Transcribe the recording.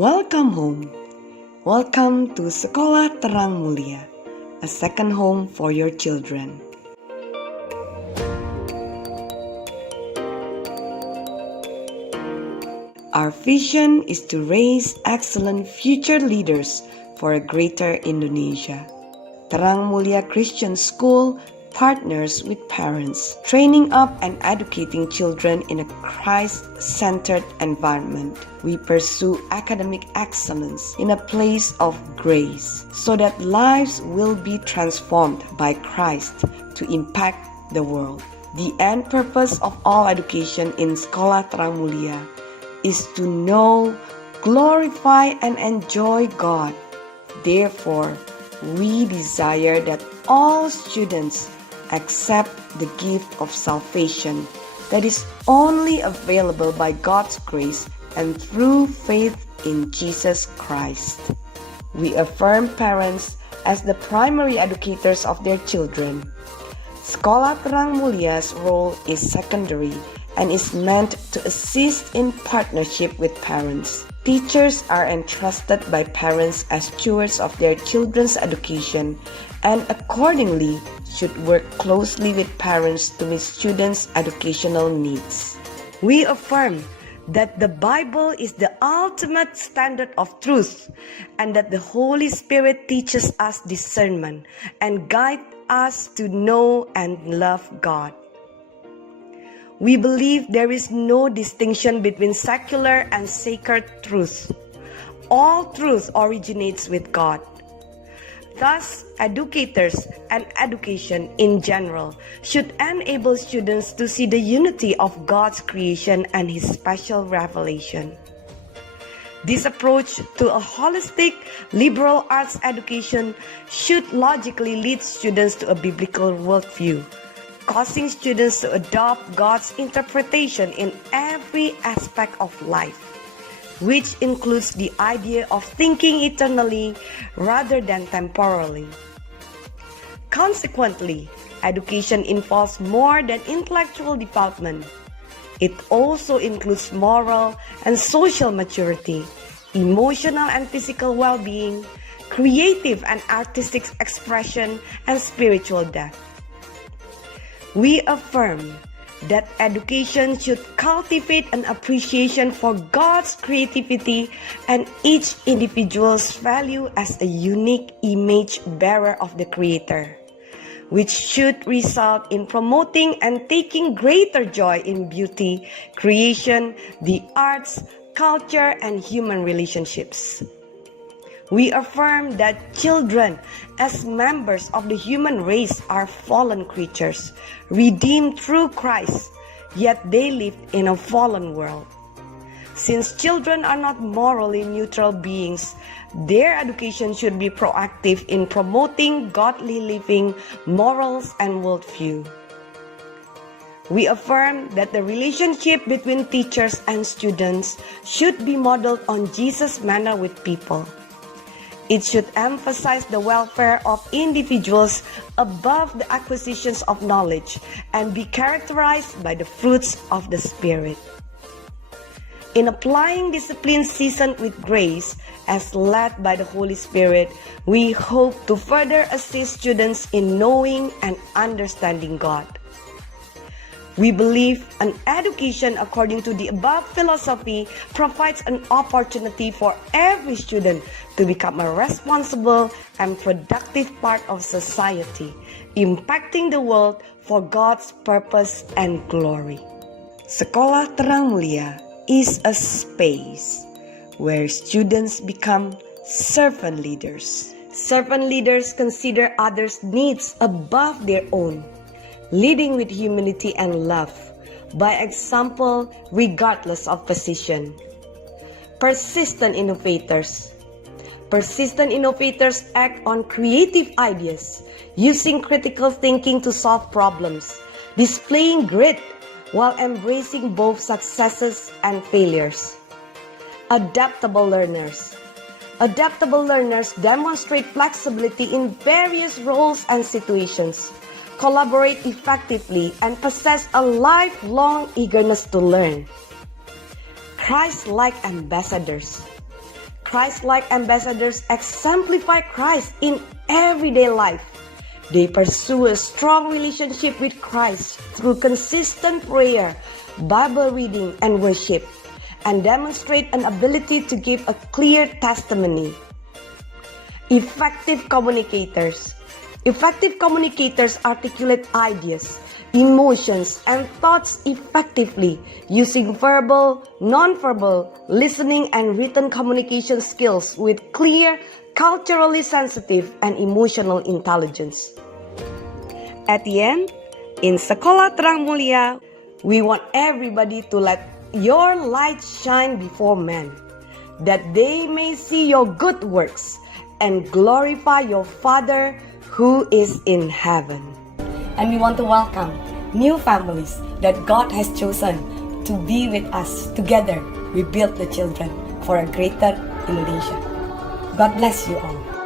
Welcome home. Welcome to Sekolah Terang Mulia, a second home for your children. Our vision is to raise excellent future leaders for a greater Indonesia. Terang Mulia Christian School partners with parents, training up and educating children in a Christ-centered environment. We pursue academic excellence in a place of grace, so that lives will be transformed by Christ to impact the world. The end purpose of all education in Sekolah Terang Mulia is to know, glorify, and enjoy God. Therefore, we desire that all students accept the gift of salvation that is only available by God's grace and through faith in Jesus Christ. We affirm parents as the primary educators of their children. Sekolah Terang Mulia's role is secondary and is meant to assist in partnership with parents. Teachers are entrusted by parents as stewards of their children's education and accordingly should work closely with parents to meet students' educational needs. We affirm that the Bible is the ultimate standard of truth and that the Holy Spirit teaches us discernment and guides us to know and love God. We believe there is no distinction between secular and sacred truth. All truth originates with God. Thus, educators and education in general should enable students to see the unity of God's creation and His special revelation. This approach to a holistic, liberal arts education should logically lead students to a biblical worldview, causing students to adopt God's interpretation in every aspect of life, which includes the idea of thinking eternally rather than temporally. Consequently, education involves more than intellectual development. It also includes moral and social maturity, emotional and physical well-being, creative and artistic expression, and spiritual depth. We affirm that education should cultivate an appreciation for God's creativity and each individual's value as a unique image bearer of the Creator, which should result in promoting and taking greater joy in beauty, creation, the arts, culture, and human relationships. We affirm that children, as members of the human race, are fallen creatures, redeemed through Christ, yet they live in a fallen world. Since children are not morally neutral beings, their education should be proactive in promoting godly living, morals, and worldview. We affirm that the relationship between teachers and students should be modeled on Jesus' manner with people. It should emphasize the welfare of individuals above the acquisitions of knowledge and be characterized by the fruits of the Spirit. In applying discipline seasoned with grace, as led by the Holy Spirit, we hope to further assist students in knowing and understanding God. We believe an education according to the above philosophy provides an opportunity for every student to become a responsible and productive part of society, impacting the world for God's purpose and glory. Sekolah Terang Mulia is a space where students become servant leaders. Servant leaders consider others' needs above their own, leading with humility and love, by example regardless of position. Persistent innovators. Persistent innovators act on creative ideas, using critical thinking to solve problems, displaying grit while embracing both successes and failures. Adaptable learners. Adaptable learners demonstrate flexibility in various roles and situations, collaborate effectively, and possess a lifelong eagerness to learn. Christ-like ambassadors. Christ-like ambassadors exemplify Christ in everyday life. They pursue a strong relationship with Christ through consistent prayer, Bible reading, and worship, and demonstrate an ability to give a clear testimony. Effective communicators. Effective communicators articulate ideas, emotions, and thoughts effectively using verbal, nonverbal, listening, and written communication skills with clear, culturally sensitive, and emotional intelligence. At the end, in Sekolah Terang Mulia, we want everybody to let your light shine before men, that they may see your good works and glorify your Father who is in heaven. And we want to welcome new families that God has chosen to be with us. Together, we build the children for a greater Indonesia. God bless you all.